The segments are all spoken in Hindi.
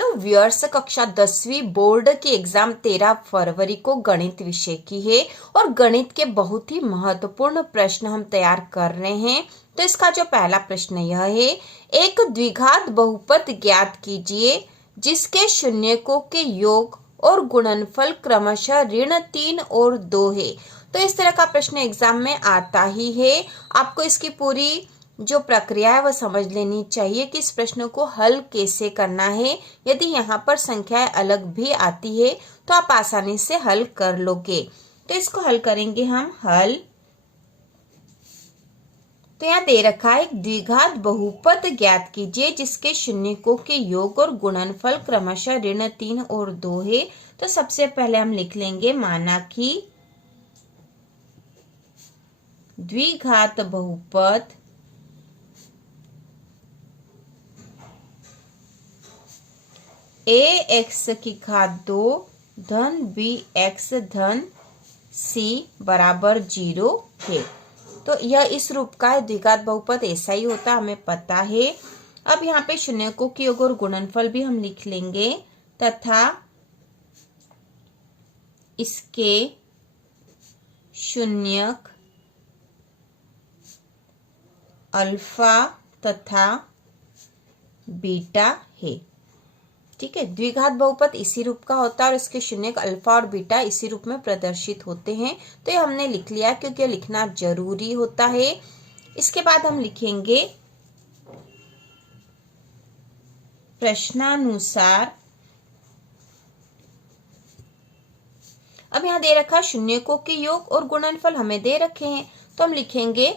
हेलो व्यूअर्स, कक्षा 10वीं बोर्ड की एग्जाम 13 फरवरी को गणित विषय की है और गणित के बहुत ही महत्वपूर्ण प्रश्न हम तैयार कर रहे हैं। तो इसका जो पहला प्रश्न यह है, एक द्विघात बहुपद ज्ञात कीजिए जिसके शून्यकों के योग और गुणनफल क्रमशः ऋण 3 और 2 है। तो इस तरह का प्रश्न एग्जाम में आता ही है। आपको इसकी पूरी जो प्रक्रिया है वह समझ लेनी चाहिए कि इस प्रश्न को हल कैसे करना है। यदि यहाँ पर संख्याएं अलग भी आती है तो आप आसानी से हल कर लोगे। तो इसको हल करेंगे हम। हल तो यहाँ दे रखा है, एक द्विघात बहुपद ज्ञात कीजिए जिसके शून्यकों के योग और गुणनफल क्रमशः ऋण 3 और 2 है। तो सबसे पहले हम लिख लेंगे, माना कि द्विघात बहुपद ax की घात 2 धन bx धन c बराबर 0 है। तो यह इस रूप का है। द्विघात बहुपद ऐसा ही होता, हमें पता है। अब यहाँ पे शून्यकों के योग और गुणनफल भी हम लिख लेंगे तथा इसके शून्यक अल्फा तथा बीटा है। ठीक है, द्विघात बहुपद इसी रूप का होता है और इसके शून्यक अल्फा और बीटा इसी रूप में प्रदर्शित होते हैं। तो ये हमने लिख लिया क्योंकि लिखना जरूरी होता है। इसके बाद हम लिखेंगे, प्रश्नानुसार। अब यहाँ दे रखा शून्यकों के योग और गुणनफल हमें दे रखे हैं, तो हम लिखेंगे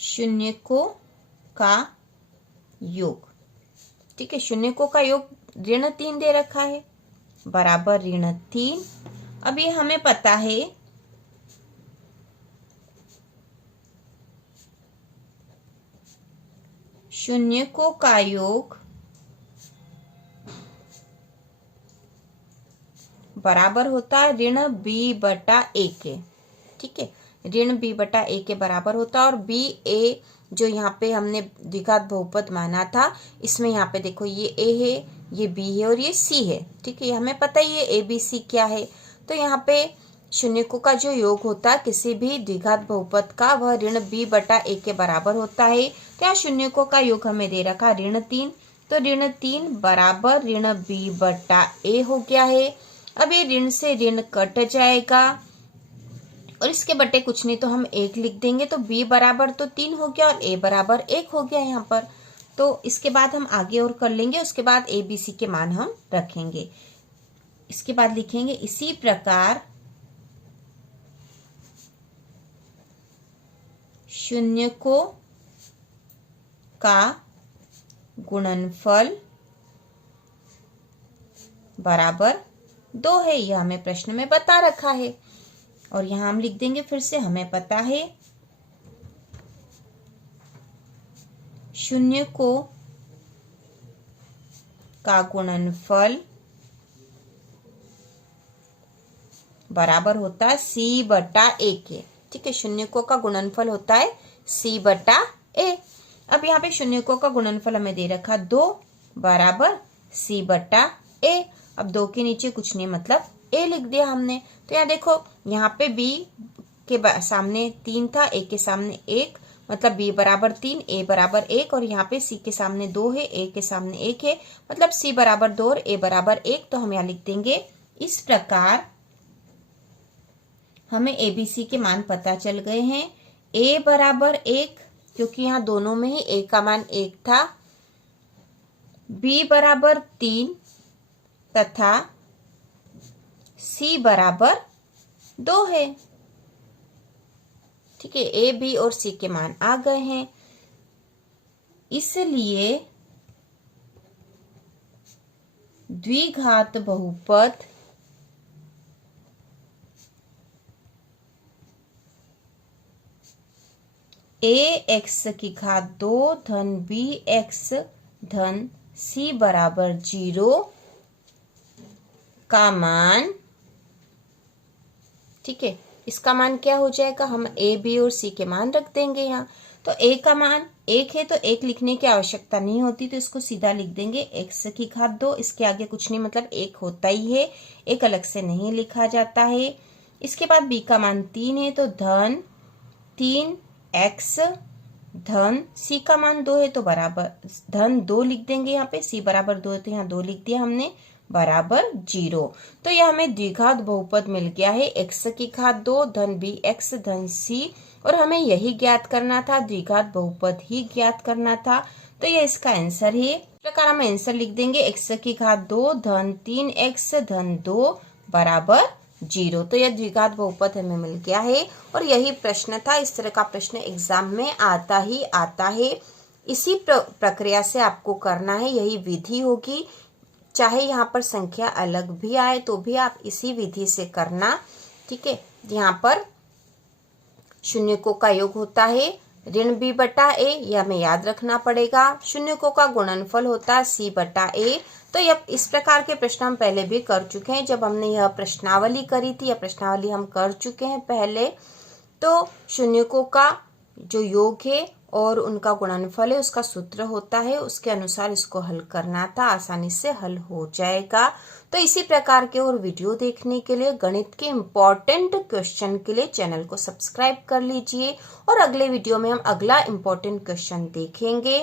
शून्यकों का योग। ठीक है, शून्यकों का योग ऋण 3 दे रखा है बराबर ऋण 3। अब ये हमें पता है शून्यकों का योग बराबर होता है ऋण b/a के। ठीक है, ऋण b/a के बराबर होता है। और b a जो यहाँ पे हमने द्विघात बहुपद माना था, इसमें यहाँ पे देखो ये a है, ये b है और ये c है। ठीक है, ये हमें पता ही है a b c क्या है। तो यहाँ पे शून्यकों का जो योग होता है किसी भी द्विघात बहुपद का, वह ऋण b/a के बराबर होता है। तो यहाँ शून्यकों का योग हमें दे रखा ऋण 3, तो ऋण 3 बराबर ऋण b/a हो गया है। अब ये ऋण से ऋण कट जाएगा और इसके बटे कुछ नहीं तो हम 1 लिख देंगे। तो b बराबर तो 3 हो गया और a बराबर 1 हो गया यहाँ पर। तो इसके बाद हम आगे और कर लेंगे, उसके बाद a b c के मान हम रखेंगे। इसके बाद लिखेंगे, इसी प्रकार शून्यकों का गुणनफल बराबर 2 है। यह हमें प्रश्न में बता रखा है और यहां हम लिख देंगे फिर से, हमें पता है शून्यकों का गुणनफल बराबर होता है c/a के। ठीक है, शून्यकों का गुणनफल होता है c/a। अब यहाँ पे शून्यकों का गुणनफल हमें दे रखा 2 बराबर c/a। अब 2 के नीचे कुछ नहीं, मतलब a लिख दिया हमने। तो यहाँ देखो, यहाँ पे b के सामने 3 था, a के सामने 1, मतलब b बराबर 3, a बराबर 1, और यहाँ पे c के सामने 2 है, a के सामने 1 है, मतलब c बराबर 2 और a बराबर 1। तो हम यहाँ लिख देंगे, इस प्रकार हमें a b c के मान पता चल गए हैं। a बराबर 1 क्योंकि यहाँ दोनों में ही a का मान 1 था, b बराबर 3 तथा c बराबर 2 है। ठीक है, a b और c के मान आ गए हैं, इसलिए द्विघात बहुपद ax की घात 2 धन bx धन c बराबर 0 का मान, ठीक है, इसका मान क्या हो जाएगा, हम a b और c के मान रख देंगे यहाँ। तो a का मान 1 है तो 1 लिखने की आवश्यकता नहीं होती, तो इसको सीधा लिख देंगे x की घात 2। इसके आगे कुछ नहीं, मतलब 1 होता ही है, 1 अलग से नहीं लिखा जाता है। इसके बाद b का मान 3 है तो धन 3x धन c का मान 2 है तो बराबर धन 2 लिख देंगे। यहाँ पे c बराबर 2 है तो यहाँ 2 लिख दिया हमने, बराबर 0। तो यह हमें द्विघात बहुपद मिल गया है x की घात 2 धन bx धन c, और हमें यही ज्ञात करना था, द्विघात बहुपद ही ज्ञात करना था। तो यह इसका आंसर है। इस प्रकार हम आंसर लिख देंगे x की घात 2 धन 3x धन 2 बराबर 0। तो यह द्विघात बहुपद हमें मिल गया है और यही प्रश्न था। इस तरह का प्रश्न एग्जाम में आता ही आता है। इसी प्रक्रिया से आपको करना है, यही विधि होगी। चाहे यहाँ पर संख्या अलग भी आए तो भी आप इसी विधि से करना, ठीक है। यहाँ पर शून्यकों का योग होता है ऋण b बटा a, यह हमें याद रखना पड़ेगा। शून्यकों का गुणनफल होता है c बटा a। तो यह इस प्रकार के प्रश्न हम पहले भी कर चुके हैं, जब हमने यह प्रश्नावली करी थी। यह प्रश्नावली हम कर चुके हैं पहले। तो शून्यकों का जो योग है और उनका गुणनफल है, उसका सूत्र होता है, उसके अनुसार इसको हल करना था, आसानी से हल हो जाएगा। तो इसी प्रकार के और वीडियो देखने के लिए, गणित के इम्पोर्टेंट क्वेश्चन के लिए चैनल को सब्सक्राइब कर लीजिए और अगले वीडियो में हम अगला इम्पोर्टेंट क्वेश्चन देखेंगे।